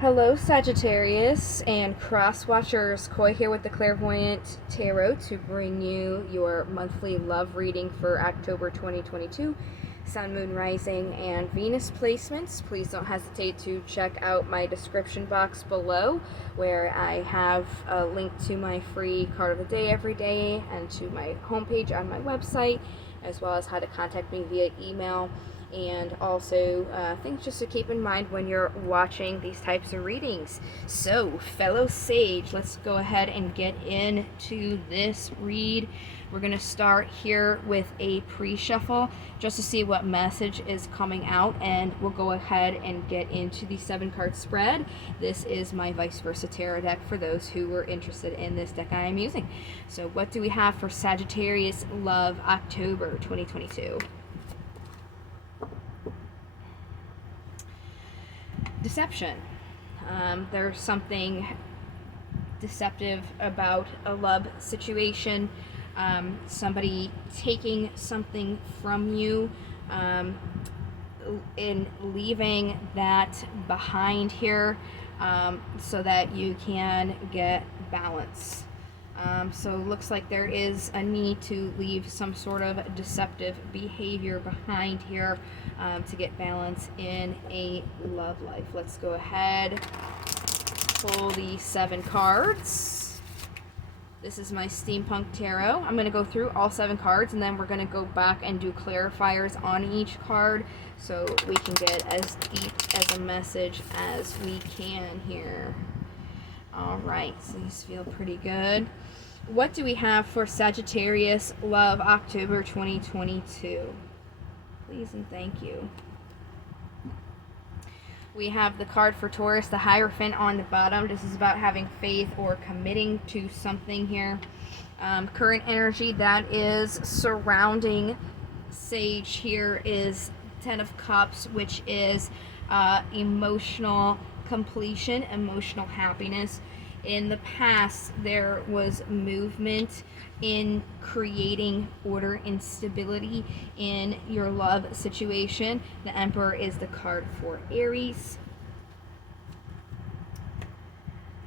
Hello, Sagittarius and cross watchers. Koi here with the Clairvoyant Tarot to bring you your monthly love reading for October 2022. Sun, Moon, Rising, and Venus placements. Please don't hesitate to check out my description box below where I have a link to my free card of the day every day and to my homepage on my website, as well as how to contact me via email. And also things just to keep in mind when you're watching these types of readings. So, fellow sage, let's go ahead and get into this read. We're going to start here with a pre-shuffle just to see what message is coming out, and we'll go ahead and get into the 7-card spread. This is my vice versa tarot deck for those who were interested in this deck I am using. So what do we have for Sagittarius love October 2022? Deception. There's something deceptive about a love situation, somebody taking something from you, in leaving that behind here, so that you can get balance. So it looks like there is a need to leave some sort of deceptive behavior behind here to get balance in a love life. Let's go ahead, pull the 7 cards. This is my Steampunk Tarot. I'm going to go through all 7 cards, and then we're going to go back and do clarifiers on each card so we can get as deep as a message as we can here. Alright, so these feel pretty good. What do we have for Sagittarius love October 2022? Please and thank you. We have the card for Taurus, the Hierophant on the bottom. This is about having faith or committing to something here. Current energy that is surrounding Sage here is 10 of Cups, which is emotional completion, emotional happiness. In the past, there was movement in creating order and stability in your love situation. The Emperor is the card for Aries.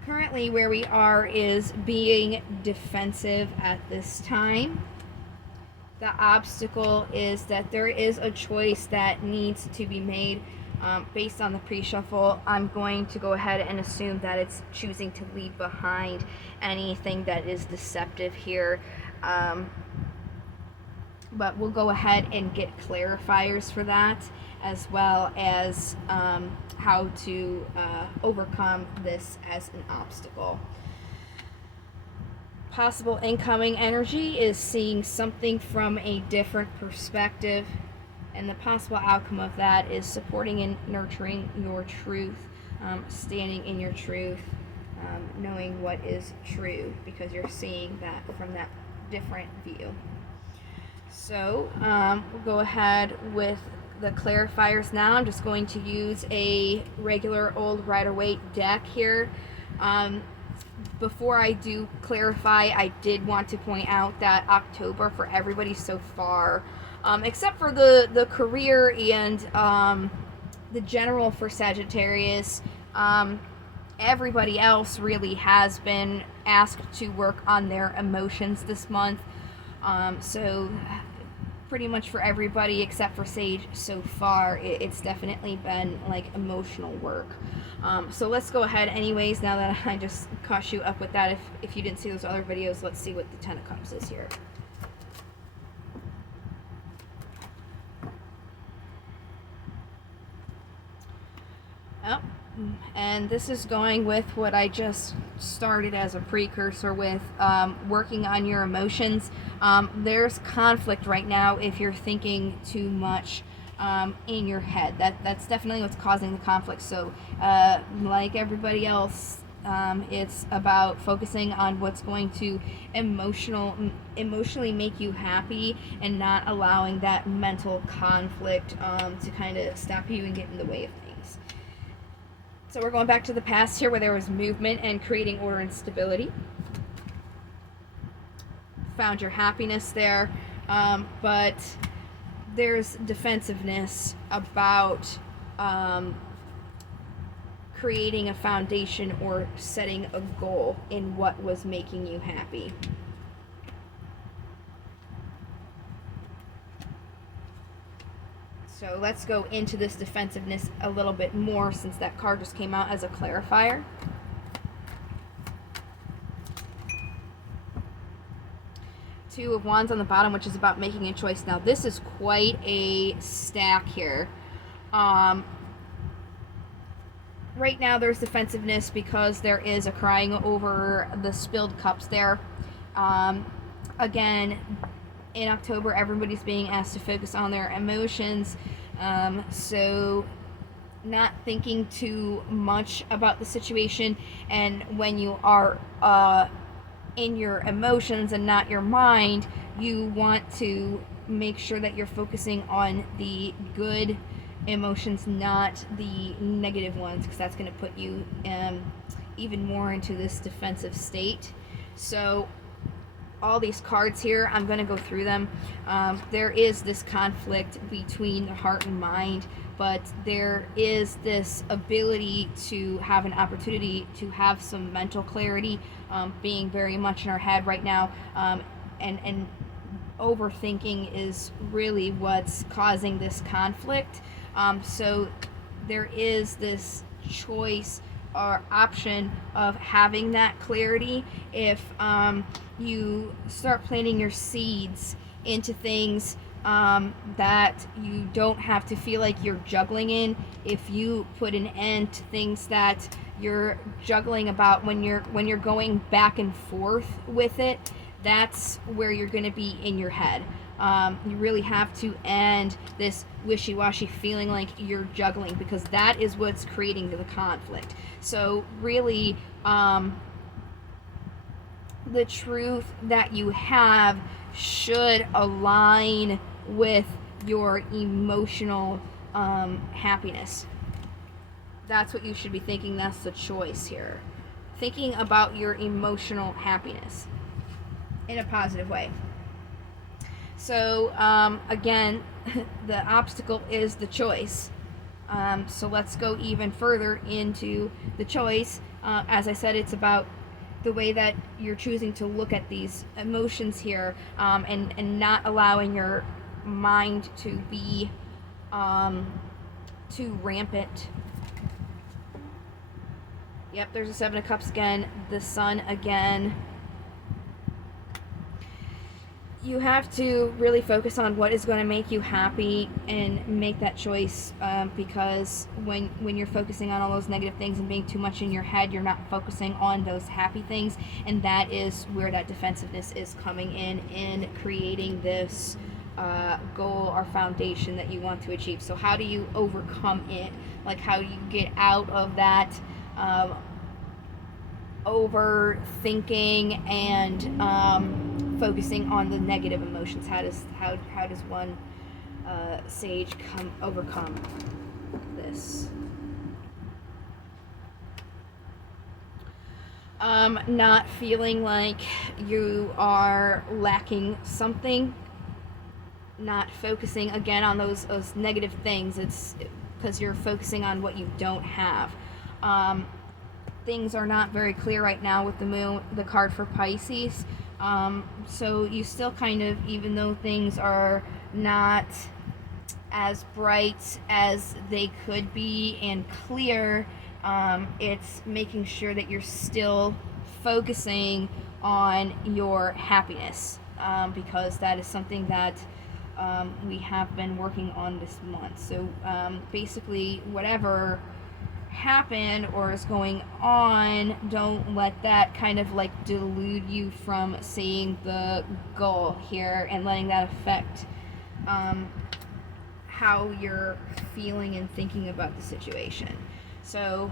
Currently, where we are is being defensive at this time. The obstacle is that there is a choice that needs to be made. Based on the pre-shuffle, I'm going to go ahead and assume that it's choosing to leave behind anything that is deceptive here. But we'll go ahead and get clarifiers for that, as well as how to overcome this as an obstacle. Possible incoming energy is seeing something from a different perspective. And the possible outcome of that is supporting and nurturing your truth, standing in your truth, knowing what is true, because you're seeing that from that different view. So we'll go ahead with the clarifiers now. I'm just going to use a regular old Rider-Waite deck here. Before I do clarify, I did want to point out that October for everybody so far, except for the career and the general for Sagittarius, everybody else really has been asked to work on their emotions this month. So pretty much for everybody except for Sage so far, it's definitely been like emotional work. So let's go ahead anyways, now that I just caught you up with that. If you didn't see those other videos, let's see what the 10 of Cups is here. Oh, and this is going with what I just started as a precursor with, working on your emotions. There's conflict right now if you're thinking too much in your head. That's definitely what's causing the conflict. So like everybody else, it's about focusing on what's going to emotionally make you happy, and not allowing that mental conflict to kind of stop you and get in the way of things. So we're going back to the past here where there was movement and creating order and stability. Found your happiness there, but there's defensiveness about creating a foundation or setting a goal in what was making you happy. So let's go into this defensiveness a little bit more, since that card just came out as a clarifier. Two of Wands on the bottom, which is about making a choice. Now this is quite a stack here. Right now there's defensiveness because there is a crying over the spilled cups there. Again, in October, everybody's being asked to focus on their emotions, so not thinking too much about the situation. And when you are in your emotions and not your mind, you want to make sure that you're focusing on the good emotions, not the negative ones, because that's going to put you even more into this defensive state. So all these cards here, I'm going to go through them. There is this conflict between the heart and mind, but there is this ability to have an opportunity to have some mental clarity, being very much in our head right now, and overthinking is really what's causing this conflict. So there is this choice or option of having that clarity if you start planting your seeds into things that you don't have to feel like you're juggling in. If you put an end to things that you're juggling about when you're going back and forth with it, that's where you're going to be in your head. You really have to end this wishy-washy feeling like you're juggling, because that is what's creating the conflict. So really, the truth that you have should align with your emotional happiness. That's what you should be thinking. That's the choice here. Thinking about your emotional happiness in a positive way. So again, the obstacle is the choice. So let's go even further into the choice. As I said, it's about the way that you're choosing to look at these emotions here, and not allowing your mind to be too rampant. Yep, there's a Seven of Cups again, the Sun again. You have to really focus on what is going to make you happy and make that choice, because when you're focusing on all those negative things and being too much in your head, you're not focusing on those happy things, and that is where that defensiveness is coming in creating this goal or foundation that you want to achieve. So how do you overcome it? Like, how do you get out of that overthinking and focusing on the negative emotions? How does one sage overcome this? Not feeling like you are lacking something, not focusing again on those negative things. It's because you're focusing on what you don't have. Things are not very clear right now with the moon, the card for Pisces. So you still kind of, even though things are not as bright as they could be and clear, it's making sure that you're still focusing on your happiness, because that is something that we have been working on this month. So basically, whatever happened or is going on, don't let that kind of like delude you from seeing the goal here and letting that affect how you're feeling and thinking about the situation. So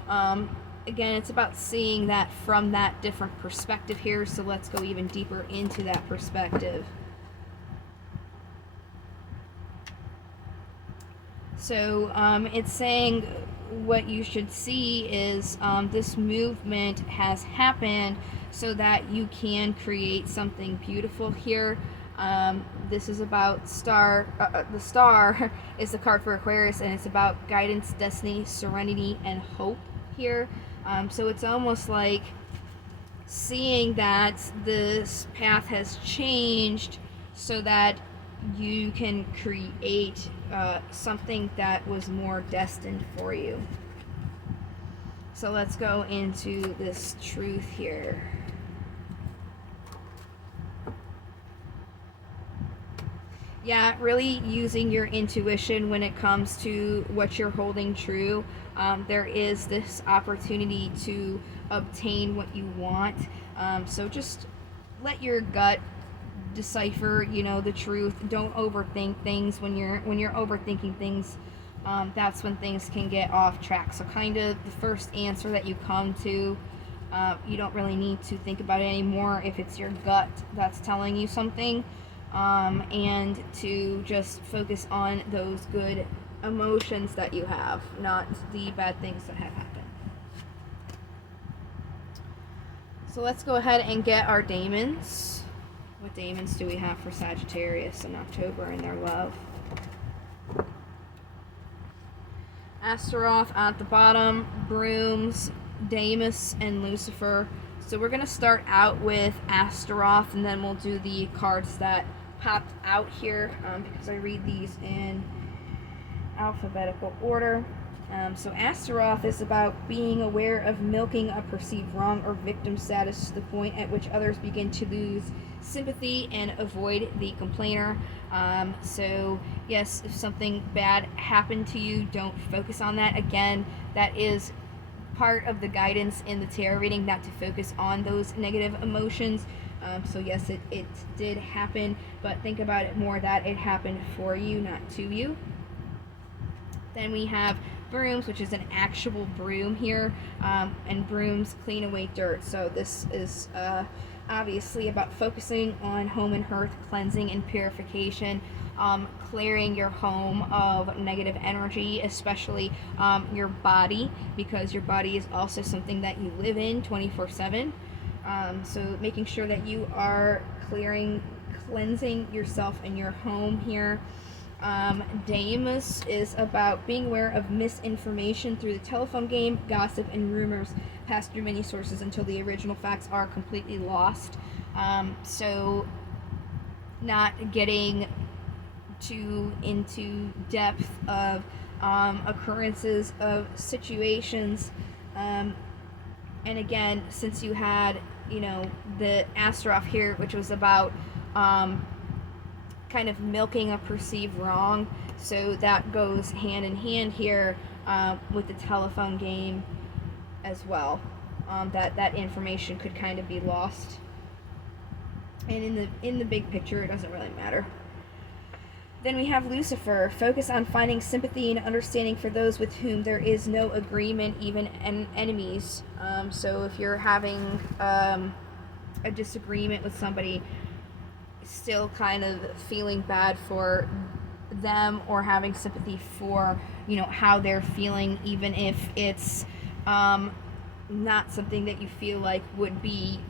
again, it's about seeing that from that different perspective here. So let's go even deeper into that perspective. So it's saying what you should see is this movement has happened so that you can create something beautiful here. This is about the star is the card for Aquarius, and it's about guidance, destiny, serenity, and hope here. So it's almost like seeing that this path has changed so that you can create something that was more destined for you. So let's go into this truth here. Yeah, really using your intuition when it comes to what you're holding true. There is this opportunity to obtain what you want. So just let your gut decipher, the truth. Don't overthink things. When you're overthinking things, that's when things can get off track. So kind of the first answer that you come to, you don't really need to think about it anymore if it's your gut that's telling you something. And to just focus on those good emotions that you have, not the bad things that have happened. So let's go ahead and get our daemons. What daemons do we have for Sagittarius in October in their love? Astaroth at the bottom, Brooms, Deimos, and Lucifer. So we're going to start out with Astaroth, and then we'll do the cards that popped out here, because I read these in alphabetical order. So Astaroth is about being aware of milking a perceived wrong or victim status to the point at which others begin to lose sympathy and avoid the complainer. So yes, if something bad happened to you, don't focus on that. Again, that is part of the guidance in the tarot reading, not to focus on those negative emotions. So yes, it did happen, but think about it more that it happened for you, not to you. Then we have Brooms, which is an actual broom here, and brooms clean away dirt. So this is obviously about focusing on home and hearth cleansing and purification, clearing your home of negative energy, especially your body, because your body is also something that you live in 24/7. So making sure that you are cleansing yourself and your home here. Deimos is about being aware of misinformation through the telephone game, gossip, and rumors passed through many sources until the original facts are completely lost. So not getting too into depth of occurrences of situations. And again, since you had, the Astaroth here, which was about kind of milking a perceived wrong, so that goes hand in hand here with the telephone game as well. That information could kind of be lost, and in the big picture, it doesn't really matter. Then we have Lucifer. Focus on finding sympathy and understanding for those with whom there is no agreement, even enemies. So if you're having a disagreement with somebody, still kind of feeling bad for them or having sympathy for, how they're feeling, even if it's not something that you feel like would be,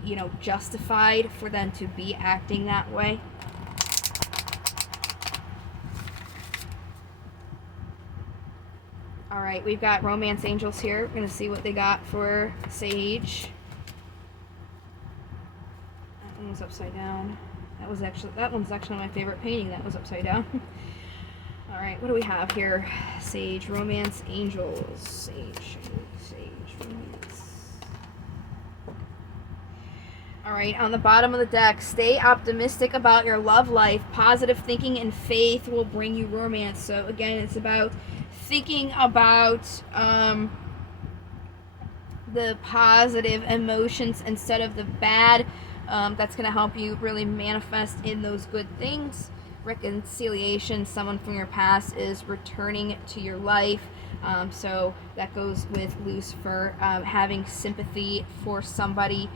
justified for them to be acting that way. All right, we've got romance angels here. We're going to see what they got for Sage. That one was upside down. That one's actually my favorite painting that was upside down. All right, what do we have here? Sage, romance angels. Sage, romance. All right, on the bottom of the deck, stay optimistic about your love life. Positive thinking and faith will bring you romance. So again, it's about thinking about the positive emotions instead of the bad. That's going to help you really manifest in those good things. Reconciliation, someone from your past is returning to your life. So that goes with Lucifer, having sympathy for somebody,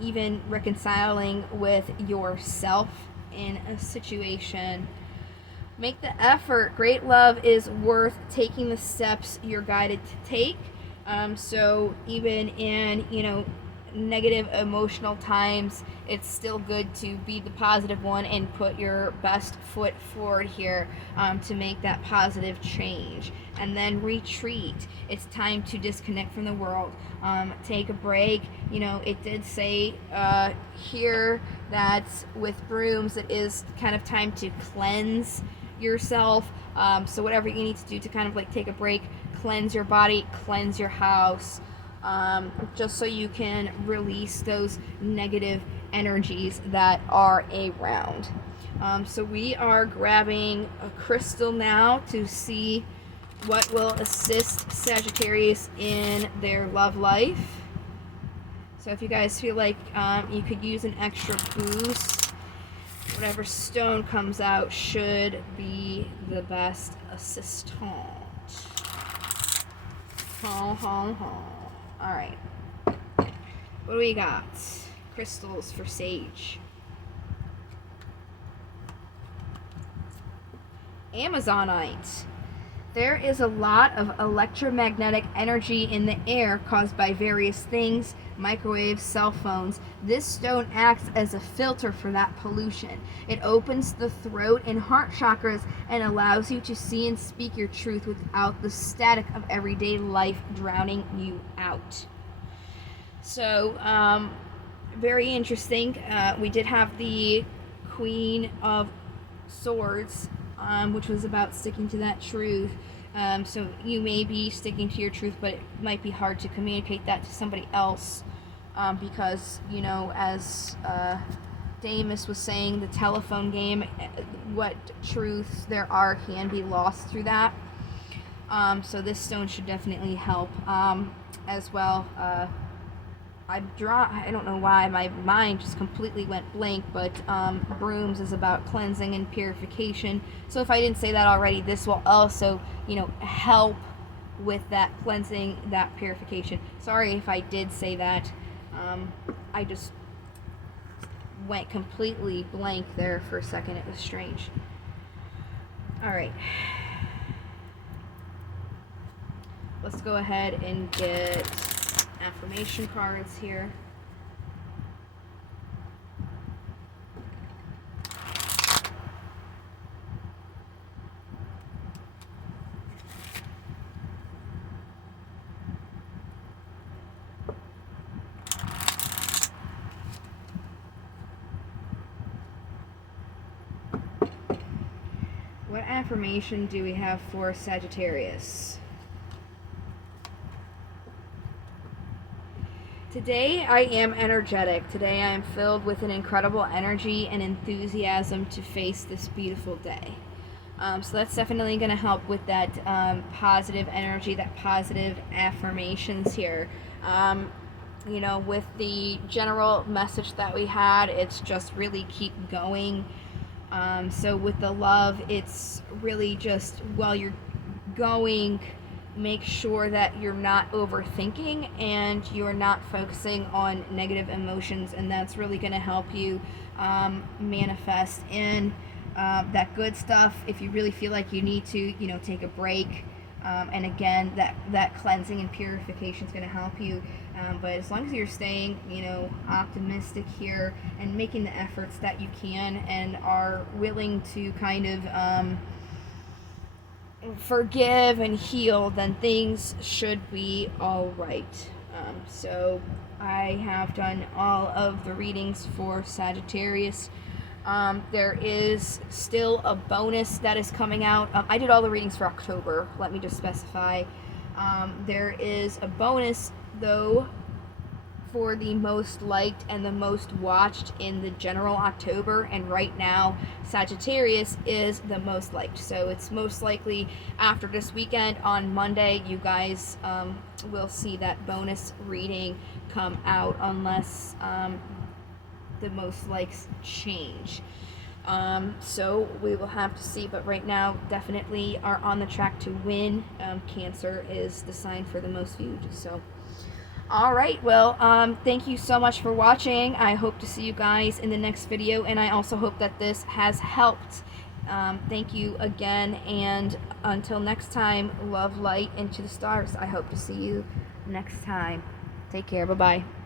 even reconciling with yourself in a situation. Make the effort. Great love is worth taking the steps you're guided to take. So even in, negative emotional times, it's still good to be the positive one and put your best foot forward here to make that positive change. And then retreat. It's time to disconnect from the world. Take a break. You know, it did say here that with brooms, it is kind of time to cleanse yourself. So whatever you need to do to kind of like take a break, cleanse your body, cleanse your house, just so you can release those negative energies that are around. So we are grabbing a crystal now to see what will assist Sagittarius in their love life. So if you guys feel like you could use an extra boost, whatever stone comes out should be the best assistant. Alright. What do we got? Crystals for Sage. Amazonite. There is a lot of electromagnetic energy in the air caused by various things, microwaves, cell phones. This stone acts as a filter for that pollution. It opens the throat and heart chakras and allows you to see and speak your truth without the static of everyday life drowning you out. So, very interesting. We did have the Queen of Swords, which was about sticking to that truth. So you may be sticking to your truth, but it might be hard to communicate that to somebody else because, you know, as Damus was saying, the telephone game, what truths there are can be lost through that. So this stone should definitely help as well. I don't know why my mind just completely went blank, but brooms is about cleansing and purification. So if I didn't say that already, this will also, you know, help with that cleansing, that purification. Sorry if I did say that. I just went completely blank there for a second. It was strange. Alright. Let's go ahead and get affirmation cards here. What affirmation do we have for Sagittarius? Today I am energetic. Today I am filled with an incredible energy and enthusiasm to face this beautiful day. So that's definitely going to help with that positive energy, that positive affirmations here. You know, with the general message that we had, it's just really keep going. So with the love, it's really just while you're going, make sure that you're not overthinking and you're not focusing on negative emotions, and that's really going to help you manifest in that good stuff. If you really feel like you need to, you know, take a break, and again, that cleansing and purification is going to help you. But as long as you're staying, you know, optimistic here and making the efforts that you can and are willing to kind of forgive and heal, then things should be all right. So I have done all of the readings for Sagittarius. There is still a bonus that is coming out. I did all the readings for October, let me just specify. There is a bonus, though, for the most liked and the most watched in the general October, and right now Sagittarius is the most liked. So it's most likely after this weekend on Monday you guys will see that bonus reading come out, unless the most likes change. So we will have to see, but right now definitely are on the track to win. Cancer is the sign for the most viewed. So alright, well, thank you so much for watching. I hope to see you guys in the next video, and I also hope that this has helped. Thank you again, and until next time, love, light, into the stars. I hope to see you next time. Take care. Bye-bye.